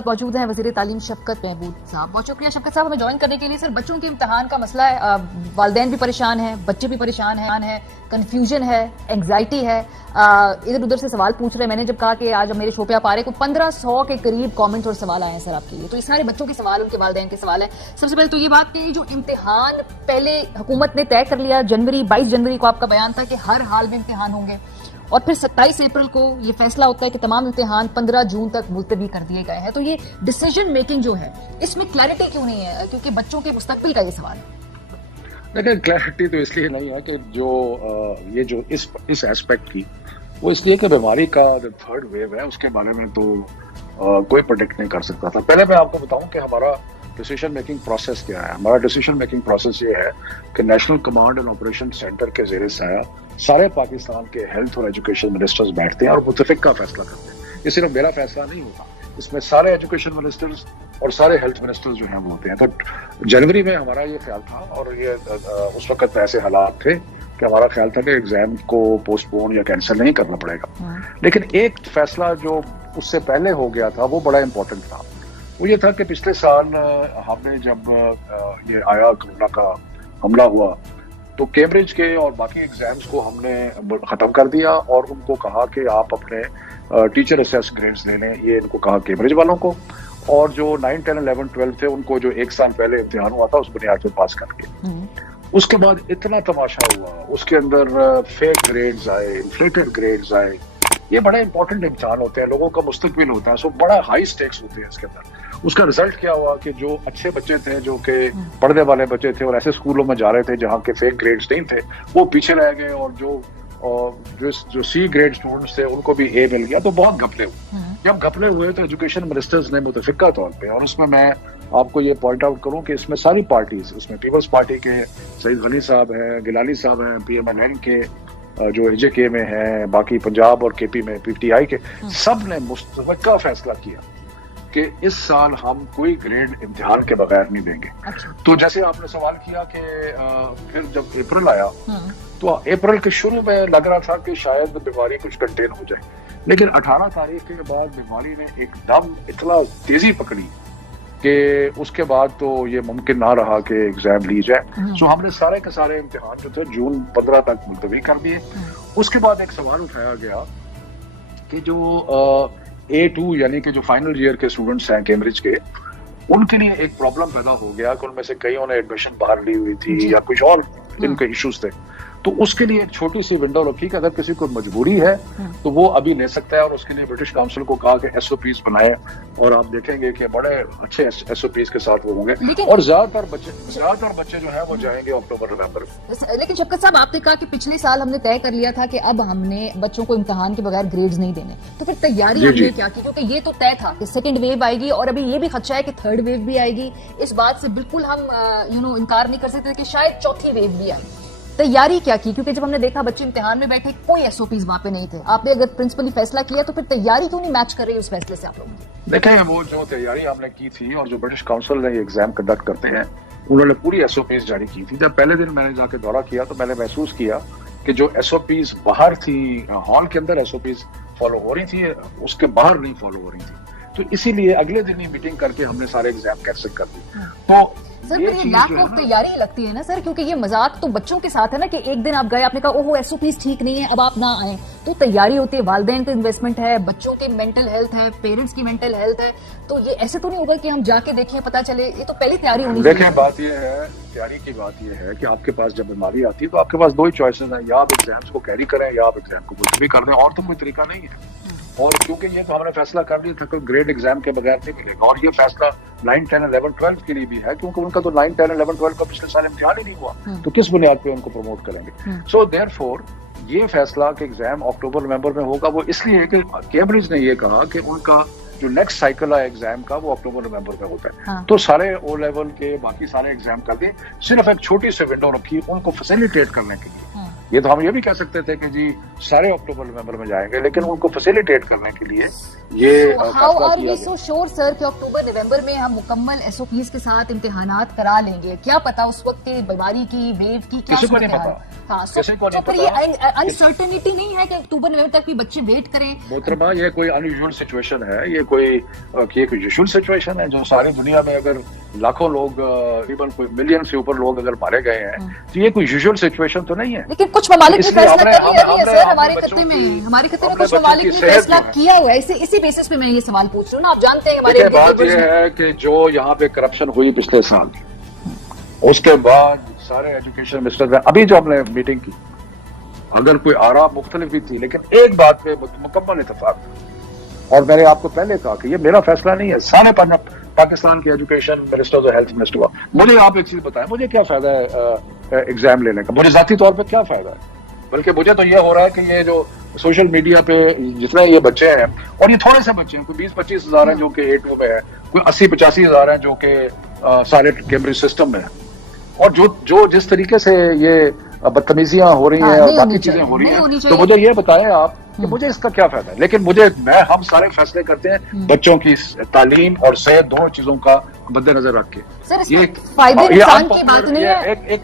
ساتھ موجود ہیں وزیر تعلیم شفقت محمود صاحب. بہت شکریہ شفقت صاحب ہمیں جوائن کرنے کے لیے. سر بچوں کے امتحان کا مسئلہ ہے, والدین بھی پریشان ہیں, بچے بھی پریشان ہیں, کنفیوژن ہے, انگزائٹی ہے, ادھر ادھر سے سوال پوچھ رہے ہیں. میں نے جب کہا کہ آج میرے شو پہ آپ آ رہے کو 1500 کے قریب کامنٹ اور سوال آئے ہیں سر آپ کے لیے, تو یہ سارے بچوں کے سوال, ان کے والدین کے سوال ہیں. سب سے پہلے تو یہ بات کہ جو امتحان پہلے حکومت نے طے کر لیا جنوری 22 جنوری کو آپ کا بیان تھا کہ ہر حال میں امتحان ہوں گے, اور پھر 27 اپریل کو یہ فیصلہ ہوتا ہے کہ تمام امتحان 15 جون تک ملتوی کر دیے گئے ہیں. تو یہ ڈیسیجن میکنگ جو ہے اس میں کلیئرٹی کیوں نہیں ہے, کیونکہ بچوں کے مستقبل کا یہ سوال ہے. لیکن کلیئرٹی تو اس لیے نہیں ہے کہ یہ جو اس ایسپیکٹ کی وہ اس لیے کہ بیماری کا جو تھرڈ ویو ہے اس کے بارے میں تو کوئی پروڈکٹ نہیں کر سکتا تھا. پہلے میں آپ کو بتاؤں کہ ہمارا ڈیسیشن میکنگ پروسیس کیا ہے. ہمارا ڈیسیشن میکنگ پروسیس یہ ہے کہ national command and operation centre کے زیر سایہ سارے پاکستان کے ہیلتھ اور ایجوکیشن منسٹرز بیٹھتے ہیں اور متفق کا فیصلہ کرتے ہیں. یہ صرف میرا فیصلہ نہیں ہوتا, اس میں سارے ایجوکیشن منسٹرز اور سارے ہیلتھ منسٹرز جو ہیں وہ ہوتے ہیں. تو جنوری میں ہمارا یہ خیال تھا, اور یہ اس وقت ایسے حالات تھے کہ ہمارا خیال تھا کہ ایگزام کو پوسٹ پون یا کینسل نہیں کرنا پڑے گا. لیکن ایک فیصلہ جو اس سے پہلے ہو گیا تھا وہ بڑا امپورٹنٹ تھا. وہ یہ تھا کہ پچھلے سال ہم نے جب یہ آیا کورونا کا حملہ ہوا تو کیمبرج کے اور باقی ایگزامز کو ہم نے ختم کر دیا اور ان کو کہا کہ آپ اپنے ٹیچر اسیس گریڈز لے لیں. یہ ان کو کہا کیمبرج والوں کو, اور جو 9, 10, 11, 12 تھے ان کو جو ایک سال پہلے امتحان ہوا تھا اس بنیاد پہ پاس کر کے. اس کے بعد اتنا تماشا ہوا, اس کے اندر فیک گریڈز آئے, انفلیٹڈ گریڈز آئے. یہ بڑے امپورٹنٹ امتحان ہوتے ہیں, لوگوں کا مستقبل ہوتا ہے, سو بڑا ہائی سٹیکس ہوتے ہیں اس کے اندر. اس کا رزلٹ کیا ہوا کہ جو اچھے بچے تھے, جو کہ پڑھنے والے بچے تھے اور ایسے اسکولوں میں جا رہے تھے جہاں کے فیک گریڈز نہیں تھے, وہ پیچھے رہ گئے, اور جو سی گریڈ اسٹوڈنٹس تھے ان کو بھی اے مل گیا. تو بہت گھپلے ہوئے. جب گھپلے ہوئے تو ایجوکیشن منسٹرز نے متفقہ طور پہ, اور اس میں آپ کو یہ پوائنٹ آؤٹ کروں کہ اس میں ساری پارٹیز, اس میں پیپلز پارٹی کے سعید غنی صاحب ہیں, گیلانی صاحب ہیں, PMLN کے جو AJK میں ہیں, باقی پنجاب اور KP میں PTI کے, سب نے متفقہ فیصلہ کیا کہ اس سال ہم کوئی گریڈ امتحان کے بغیر نہیں دیں گے. تو جیسے آپ نے سوال کیا کہ پھر جب اپریل آیا تو اپریل کے شروع میں لگ رہا تھا کہ شاید بیماری کچھ کنٹین ہو جائے, لیکن 18 تاریخ کے بعد بیماری نے ایک دم اتنا تیزی پکڑی کہ اس کے بعد تو یہ ممکن نہ رہا کہ ایگزام لی جائے. سو ہم نے سارے کے سارے امتحان جو تھے جون 15 تک ملتوی کر دیے. اس کے بعد ایک سوال اٹھایا گیا کہ جو A2 یعنی کہ جو فائنل ایئر کے اسٹوڈنٹس ہیں کیمبرج کے, ان کے لیے ایک پرابلم پیدا ہو گیا کہ ان میں سے کئیوں نے ایڈمیشن باہر لی ہوئی تھی یا کچھ اور ان کے ایشوز تھے. تو اس کے لیے ایک چھوٹی سی ونڈو رکھی کہ اگر کسی کو مجبوری ہے تو وہ ابھی لے سکتا ہے, اور اس کے لیے برٹش کاؤنسل کو کہا کہ SOPs بنائے, اور آپ دیکھیں گے کہ بڑے اچھے SOPs کے ساتھ وہ ہوں گے, اور زیادہ تر بچے جو ہیں وہ جائیں گے اکتوبر نومبر میں. لیکن شفقت صاحب آپ نے کہا کہ پچھلے سال ہم نے طے کر لیا تھا کہ اب ہم نے بچوں کو امتحان کے بغیر گریڈز نہیں دینے, تو پھر تیاری ہم نے کیا کی, کیونکہ یہ تو طے تھا کہ سیکنڈ ویو آئے گی, اور ابھی یہ بھی خدشہ ہے کہ تھرڈ ویو بھی آئے گی. اس بات سے بالکل ہم انکار نہیں کر سکتے کہ شاید چوتھی ویو بھی آئے. تیاری کیا کی, کیونکہ جب ہم نے دیکھا بچے امتحان میں بیٹھے کوئی SOPs وہاں پہ نہیں تھے, آپ نے اگر پرنسپلی فیصلہ کیا تو پھر تیاری کیوں نہیں میچ کر رہی اس فیصلے سے آپ لوگوں کی؟ دیکھیں وہ جو تیاری ہم نے کی تھی, اور جو برٹش کاؤنسل نے یہ ایگزام کنڈکٹ کرتے ہیں, انہوں نے پوری SOPs جاری کی تھی. جب پہلے دن میں نے جا کے دورہ کیا تو میں نے محسوس کیا کہ جو SOPs باہر تھی ہال کے اندر SOPs فالو ہو رہی تھی, اس کے باہر نہیں فالو ہو رہی تھی. تو اسی لیے اگلے دن ہی میٹنگ کر کے ہم نے سارے ایگزام کینسل کر دی. تو سر یہ لیک آف تیاری لگتی ہے نا سر, کیونکہ یہ مذاق تو بچوں کے ساتھ ہے نا کہ ایک دن آپ گئے, آپ نے کہا اوہو SOPs ٹھیک نہیں ہے اب آپ نہ آئیں. تو تیاری ہوتی ہے, والدین کا انویسٹمنٹ ہے, بچوں کی مینٹل ہیلتھ ہے, پیرنٹس کی مینٹل ہیلتھ ہے. تو یہ ایسے تو نہیں ہوگا کہ ہم جا کے دیکھیں پتہ چلے, یہ تو پہلی تیاری ہونی چاہیے. دیکھیں بات یہ ہے, تیاری کی بات یہ ہے کہ آپ کے پاس جب بیماری آتی ہے تو آپ کے پاس دو ہی چوائسز ہیں, یا آپ ایگزامس کو کیری کریں یا آپ ایگزام کو ملتوی کر دیں, اور تو کوئی طریقہ نہیں ہے. اور کیونکہ یہ تو ہم نے فیصلہ کر لیا تھا کہ گریڈ ایگزام کے بغیر نہیں ملے گا, اور یہ فیصلہ 9, 10, 11, 12 کے لیے بھی ہے, کیونکہ ان کا تو 9, 10, 11, 12 کا پچھلے سال امتحان ہی نہیں ہوا, تو کس بنیاد پہ ان کو پروموٹ کریں گے. سو دیئر فور یہ فیصلہ کہ ایگزام اکتوبر نومبر میں ہوگا وہ اس لیے ہے کہ کیمبرج نے یہ کہا کہ ان کا جو نیکسٹ سائیکل ہے ایگزام کا وہ اکتوبر نومبر میں ہوتا ہے. تو سارے O لیول کے باقی سارے ایگزام کر دیں, صرف ایک چھوٹی سی ونڈو رکھی ان کو فیسیلیٹیٹ کرنے کے لیے یہ تو ہم یہ بھی کہہ سکتے تھے کہ جی سارے اکتوبر نومبر میں جائیں گے، لیکن ان کو فیسیلیٹیٹ کرنے کے لیے یہ ہاؤ آر وی سو شور سر کہ اکتوبر نومبر میں ہم مکمل ایس او پیز کے ساتھ امتحانات کرا لیں گے؟ کیا پتا اس وقت کی بیماری کی ویو کی کیا کسی کو نہیں پتا. ہاں پھر یہ انسرٹنٹی نہیں ہے کہ اکتوبر نومبر تک بھی بچے ویٹ کریں؟ محترمہ یہ کوئی ان یوزول سچویشن ہے، یہ کوئی یوزول سچویشن ہے جو ساری دنیا میں اگر لاکھوں لوگ تقریباً کوئی ملین سے اوپر لوگ اگر مارے گئے ہیں تو یہ کوئی یوزول سچویشن تو نہیں ہے. لیکن کچھ ممالک نے فیصلہ کر لیا ہے سر، ہمارے خطے میں کچھ ممالک نے فیصلہ کیا ہوا ہے. اسی بیسس پہ میں یہ سوال پوچھ رہا ہوں نا. آپ جانتے ہیں ہمارے بات یہ ہے کہ جو یہاں پہ کرپشن ہوئی پچھلے سال، اس کے بعد سارے ایجوکیشن منسٹر ابھی جو ہم نے میٹنگ کی، اگر کوئی آراء مختلف بھی تھی لیکن ایک بات پہ مکمل اتفاق تھا. اور میں نے آپ کو پہلے کہا کہ یہ میرا فیصلہ نہیں ہے، سارے پاکستان کے ایجوکیشن منسٹر اور ہیلتھ منسٹر. مجھے آپ ایک چیز بتائیں، مجھے کیا فائدہ ہے ایگزام لینے کا؟ مجھے ذاتی طور پہ کیا فائدہ ہے؟ بلکہ مجھے تو یہ ہو رہا ہے کہ یہ جو سوشل میڈیا پہ جتنے یہ بچے ہیں، اور یہ تھوڑے سے بچے ہیں، کوئی 20-25 ہزار ہیں جو کہ A2 میں ہے، کوئی 80-85 ہزار ہیں جو کہ سارے کیمبرج سسٹم میں ہیں، اور جو جس طریقے سے یہ بدتمیزیاں ہو رہی ہیں اور باقی چیزیں ہو رہی ہیں، تو مجھے یہ بتائیں آپ کہ مجھے اس کا کیا فائدہ ہے؟ لیکن ہم سارے فیصلے کرتے ہیں بچوں کی تعلیم اور صحت، دونوں چیزوں کا مد نظر رکھ کے. ایک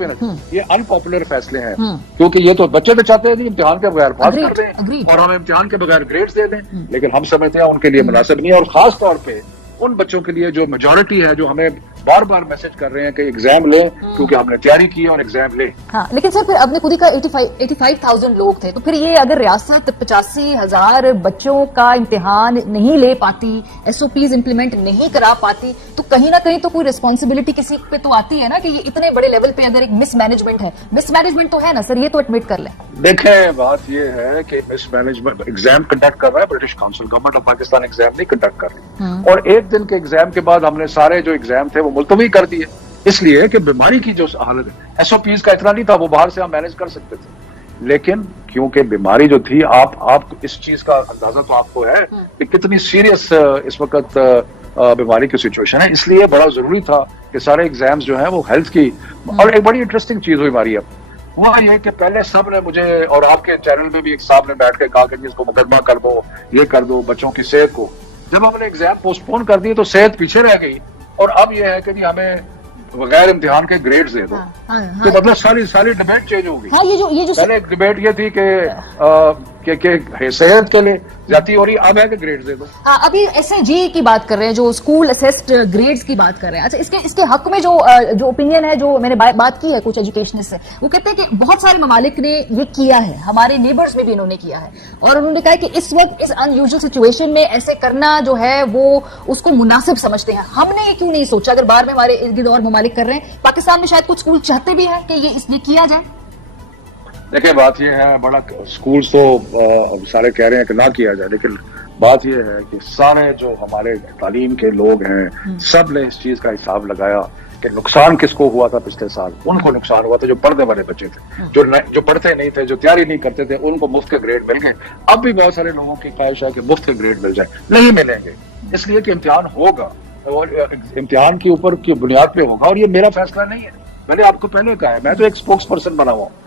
منٹ، یہ ان پاپولر فیصلے ہیں کیونکہ یہ تو بچے تو چاہتے ہیں امتحان کے بغیر پاس کر دیں اور ہم امتحان کے بغیر گریڈز دے دیں، لیکن ہم سمجھتے ہیں ان کے لیے مناسب نہیں ہے. اور خاص طور پہ ان بچوں کے لیے جو میجورٹی ہے، جو ہمیں بار بار میسج کر رہے ہیں کہ ایگزام لیں کیونکہ ہم نے تیاری کی اور ایگزام لیں. ہاں لیکن سر پھر آپ نے خود ہی کا 85,000 لوگ تھے، تو پھر یہ اگر ریاست 85,000 بچوں کا امتحان نہیں لے پاتی، ایس او پیز امپلیمنٹ نہیں کرا پاتی، تو کہیں نہ کہیں تو کوئی ریسپانسبلٹی کسی پہ تو آتی ہے نا کہ یہ اتنے بڑے لیول پہ اگر ایک مس مینجمنٹ ہے. مس مینجمنٹ تو ہے نا سر، یہ تو ایڈمٹ کر لیں. دیکھیں بات یہ ہے کہ مس مینجمنٹ ایگزام کنڈکٹ کر رہا ہے British council, government of Pakistan exam نہیں کنڈکٹ کر رہی، اور ایک دن کے ایگزام کے بعد ہم نے سارے جو ایگزام تھے وہ ملتوی کر دیے، اس لیے کہ بیماری کی جو حالت ہے، ایس او پیز کا اتنا نہیں تھا، وہ باہر سے ہم مینج کر سکتے تھے. لیکن کیونکہ بیماری جو تھی، آپ اس چیز کا اندازہ تو آپ کو ہے کہ کتنی سیریس اس وقت بیماری کی سچویشن ہے، اس لیے بڑا ضروری تھا کہ سارے ایگزامز جو ہیں وہ ہیلتھ کی. اور ایک بڑی انٹرسٹنگ چیز ہوئی ہماری اب وہ یہ کہ پہلے سب نے مجھے اور آپ کے چینل میں بھی ایک صاحب نے بیٹھ کے کہا کہ اس کو مقدمہ کر دو، یہ کر دو بچوں کی صحت کو. جب ہم نے ایگزام پوسٹ پون کر دیے تو صحت پیچھے رہ گئی، اور اب یہ ہے کہ جی ہمیں بغیر امتحان کے گریڈز دے دو. تو مطلب ساری ڈبیٹ چینج ہو گئی. پہلے ڈبیٹ یہ تھی کہ صحت کے لیے جاتی ہو رہی، اب ہے کہ گریڈز دے دو. ابھی ایس اے جی کی بات کر رہے ہیں، جو اسکول اسیسڈ گریڈز کی بات کر رہے ہیں. اچھا اس کے حق میں جو اوپینین ہے، جو میں نے بات کی ہے کچھ ایجوکیشنسٹ سے، وہ کہتے ہیں کہ بہت سارے ممالک نے یہ کیا ہے، ہمارے نیبرز میں بھی انہوں نے کیا ہے، اور انہوں نے کہا کہ اس وقت اس ان یوزول سچویشن میں ایسے کرنا جو ہے وہ اس کو مناسب سمجھتے ہیں. ہم نے یہ کیوں نہیں سوچا؟ اگر بار میں ہمارے ارد گرد اور ممالک کر رہے ہیں، پاکستان میں شاید کچھ اسکول چاہتے بھی ہیں کہ یہ اس لیے کیا جائے. دیکھیں بات یہ ہے، بڑا اسکولز تو سارے کہہ رہے ہیں کہ نہ کیا جائے، لیکن بات یہ ہے کہ سارے جو ہمارے تعلیم کے لوگ ہیں سب نے اس چیز کا حساب لگایا کہ نقصان کس کو ہوا تھا پچھلے سال. ان کو نقصان ہوا تھا جو پڑھنے والے بچے تھے، جو پڑھتے نہیں تھے، جو تیاری نہیں کرتے تھے، ان کو مفت کے گریڈ مل گئے. اب بھی بہت سارے لوگوں کی خواہش ہے کہ مفت کے گریڈ مل جائے، نہیں ملیں گے، اس لیے کہ امتحان ہوگا اور امتحان کے اوپر کی بنیاد پہ ہوگا. اور یہ میرا فیصلہ نہیں ہے، میں نے آپ کو پہلے کہا ہے، میں تو ایک اسپوکس پرسن بنا ہوا ہوں.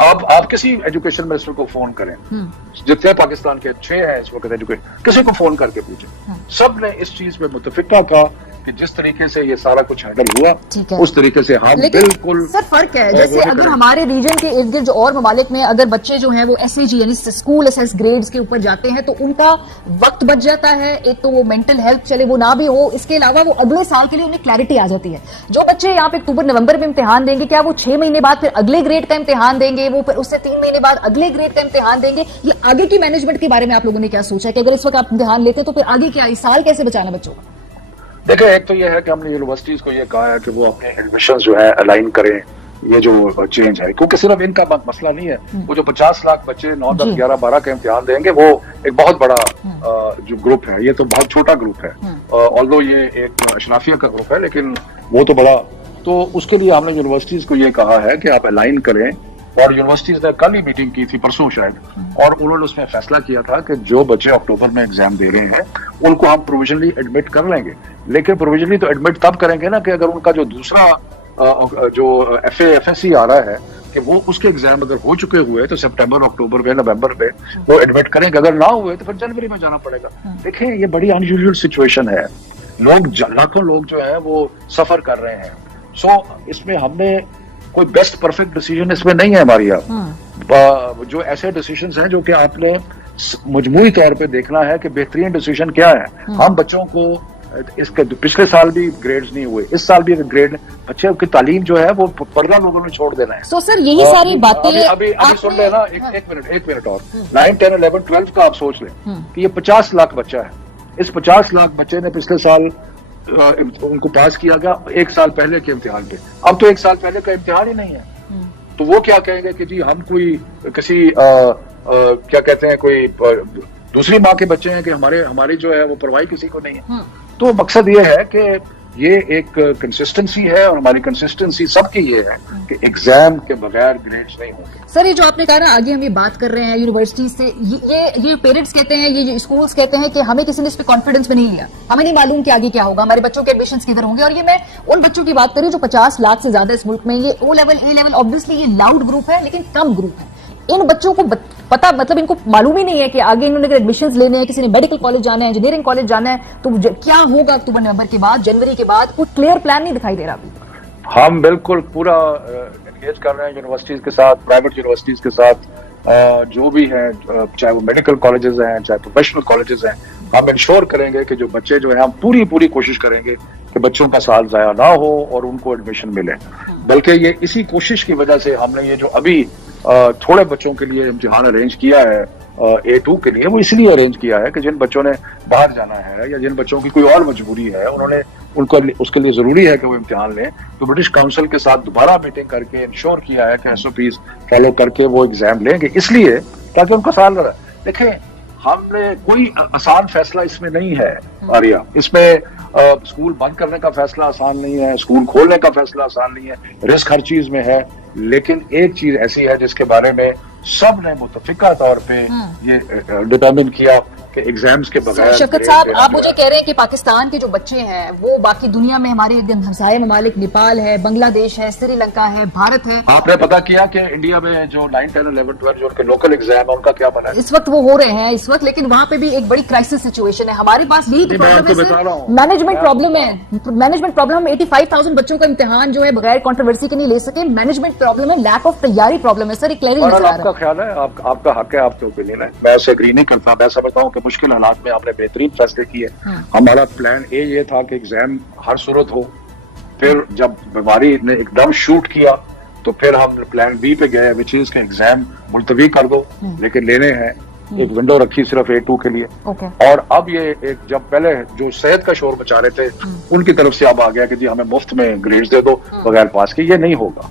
آپ کسی ایجوکیشن منسٹر کو فون کریں، جتنے پاکستان کے اچھے ہیں اس وقت ایجوکیشن، کسی کو فون کر کے پوچھیں، سب نے اس چیز پہ متفقہ کہا کہ جس طریقے سے یہ سارا کچھ ہینڈل ہوا اس طریقے سے ہم بالکل. سر فرق ہے، جیسے اگر ہمارے ریجن کے ارد گرد جو اور ممالک میں اگر بچے جو ہیں وہ ایس اے جی یعنی اسکول اسیس گریڈز کے اوپر جاتے ہیں تو ان کا وقت بچ جاتا ہے. ایک تو وہ مینٹل ہیلتھ چلے وہ نہ بھی ہو، اس کے علاوہ وہ اگلے سال کے لیے انہیں کلیئرٹی آ جاتی ہے. جو بچے یہاں پہ اکتوبر نومبر میں امتحان دیں گے، کیا وہ 6 مہینے بعد پھر اگلے گریڈ کا امتحان دیں گے؟ وہ پھر اس سے 3 مہینے بعد اگلے گریڈ کا امتحان دیں گے؟ یہ آگے کی مینجمنٹ کے بارے میں آپ لوگوں نے کیا سوچا کہ اگر اس وقت آپ امتحان لیتے تو پھر آگے کیا، اس سال کیسے بچانا بچوں کو؟ دیکھیں ایک تو یہ ہے کہ ہم نے یونیورسٹیز کو یہ کہا ہے کہ وہ اپنے ایڈمیشن جو ہے الائن کریں. یہ جو چینج ہے کیونکہ صرف ان کا مسئلہ نہیں ہے، وہ جو 50 لاکھ بچے 9, 10, 11, 12 کا امتحان دیں گے وہ ایک بہت بڑا جو گروپ ہے، یہ تو بہت چھوٹا گروپ ہے، although یہ ایک اشرافیہ کا گروپ ہے لیکن وہ تو بڑا. تو اس کے لیے ہم نے یونیورسٹیز کو یہ کہا ہے کہ آپ الائن کریں. اور یونیورسٹیز نے کل ہی میٹنگ کی تھی، پرسوں شاید، اور انہوں نے اس میں فیصلہ کیا تھا کہ جو بچے اکتوبر میں ایگزام دے رہے ہیں ان کو ہم پروویژنلی ایڈمٹ کر لیں گے. لیکن پروویژنلی تو ایڈمٹ تب کریں گے نا کہ اگر ان کا جو دوسرا جو ایف ایس سی آ رہا ہے کہ وہ اس کے ایگزام اگر ہو چکے ہوئے تو سپٹمبر اکتوبر میں نومبر میں وہ ایڈمٹ کریں گے, اگر نہ ہوئے تو پھر جنوری میں جانا پڑے گا. دیکھیں یہ بڑی انیوژل سچویشن ہے, لاکھوں لوگ جو ہیں وہ سفر کر رہے ہیں. سو اس میں ہم نے کوئی بیسٹ پرفیکٹ ڈیسیجن اس میں نہیں ہے ہماری. جو ایسے ڈیسیجنز ہیں جو کہ آپ نے مجموعی طور پہ دیکھنا ہے کہ بہترین ڈیسیجن کیا ہے. ہم بچوں کو اس کے پچھلے سال بھی گریڈز نہیں ہوئے, اس سال بھی گریڈ, بچے کی تعلیم جو ہے وہ پردہ لوگوں نے چھوڑ دینا ہے. سو سر یہی ساری باتیں ابھی سن لیں نا, ایک منٹ اور. 9, 10, 11, 12 کا آپ سوچ لیں کہ یہ 50 لاکھ بچہ ہے. اس 50 لاکھ بچے نے پچھلے سال ان کو پاس کیا گیا ایک سال پہلے کے امتحان پہ. اب تو ایک سال پہلے کا امتحان ہی نہیں ہے, تو وہ کیا کہیں گے کہ جی ہم کوئی کسی کیا کہتے ہیں کوئی دوسری ماں کے بچے ہیں کہ ہماری جو ہے وہ پرواہی کسی کو نہیں ہے. تو مقصد یہ ہے کہ یہ ایک کنسسٹنسی ہے, اور ہماری کنسسٹنسی سب کی یہ ہے کہ ایگزام کے بغیر گریڈز نہیں ہوں گے. سر یہ جو آپ نے کہا نا, آگے ہم یہ بات کر رہے ہیں یونیورسٹی سے, یہ پیرنٹس کہتے ہیں, یہ اسکولس کہتے ہیں کہ ہمیں کسی نے اس پہ کانفیڈنس میں نہیں لیا, ہمیں نہیں معلوم کہ آگے کیا ہوگا, ہمارے بچوں کے ایڈمیشنز کدھر ہوں گے. اور یہ میں ان بچوں کی بات کر رہی ہوں جو 50 لاکھ سے زیادہ اس ملک میں, یہ او لیول اے لیول آبویسلی یہ لاؤڈ گروپ ہے لیکن کم گروپ ہے. ان بچوں کو پتا, مطلب ان کو معلوم ہی نہیں ہے کہ آگے انہوں نے ایڈمیشنز لینے ہیں, کسی نے میڈیکل کالج جانا ہے, انجینئرنگ کالج جانا ہے, تو کیا ہوگا اکتوبر نومبر کے بعد, جنوری کے بعد, کوئی کلیئر پلان نہیں دکھائی دے رہا ابھی. ہم بالکل پورا انگیج کر رہے ہیں یونیورسٹیز کے ساتھ, پرائیویٹ یونیورسٹیز کے ساتھ, جو بھی ہیں, چاہے وہ میڈیکل کالجز ہیں چاہے پروفیشنل کالجز ہیں. ہم انشور کریں گے کہ جو بچے جو ہیں, ہم پوری کوشش کریں گے کہ بچوں کا سال ضائع نہ ہو اور ان کو ایڈمیشن ملے. بلکہ یہ اسی کوشش کی وجہ سے ہم نے یہ جو ابھی تھوڑے بچوں کے لیے امتحان ارینج کیا ہے A2 کے لیے, وہ اس لیے ارینج کیا ہے کہ جن بچوں نے باہر جانا ہے یا جن بچوں کی کوئی اور مجبوری ہے, ان کو اس کے لیے ضروری ہے کہ وہ امتحان لیں. تو برٹش کاؤنسل کے ساتھ دوبارہ میٹنگ کر کے انشور کیا ہے کہ SOPs فالو کر کے وہ ایگزام لیں گے, اس لیے تاکہ ان کا سال رہے. دیکھیں ہم نے کوئی آسان فیصلہ اس میں نہیں ہے آریہ, اس میں اسکول بند کرنے کا فیصلہ آسان نہیں ہے, اسکول کھولنے کا فیصلہ آسان نہیں ہے, رسک ہر چیز میں ہے. لیکن ایک چیز ایسی ہے جس کے بارے میں سب نے متفقہ طور پہ یہ ڈٹرمن کیا کہ ایگزامز کے بغیر. شفقت صاحب, آپ مجھے کہہ رہے ہیں کہ پاکستان کے جو بچے ہیں وہ باقی دنیا میں ہمارے ہمسائے ممالک, نیپال ہے, بنگلہ دیش ہے, سری لنکا ہے, بھارت ہے, آپ نے پتا کیا کہ انڈیا میں جو 9, 10, 11, 12 جو ان کے لوکل ایگزام ہے ان کا کیا بنا ہے اس وقت, وہ ہو رہے ہیں اس وقت, لیکن وہاں پہ بھی ایک بڑی کرائسس سچویشن ہے. ہمارے پاس یہی مینجمنٹ پرابلم ہے. مینجمنٹ پرابلم, 85,000 بچوں کا امتحان جو ہے بغیر کنٹروورسی کے نہیں لے سکے. مینجمنٹ پرابلم ہے, لیک آف تیاری پرابلم ہے. سر ایک کلیئر آپ کا خیال ہے, آپ کا حق ہے, آپ کے اوپینین ہے, میں اسے اگری نہیں کرتا. میں سمجھتا ہوں کہ مشکل حالات میں آپ نے بہترین فیصلے کیے. ہمارا پلان اے یہ تھا کہ ایگزام ہر صورت ہو. پھر جب بیماری نے ایک دم شوٹ کیا تو پھر ہم پلان بی پہ گئے, وچ از کہ ایگزام ملتوی کر دو لیکن لینے ہیں. ایک ونڈو رکھی صرف A2 کے لیے. اور اب یہ ایک, جب پہلے جو صحت کا شور مچا رہے تھے ان کی طرف سے اب آ گیا کہ جی ہمیں مفت میں گریڈز دے دو بغیر پاس کے, یہ نہیں ہوگا.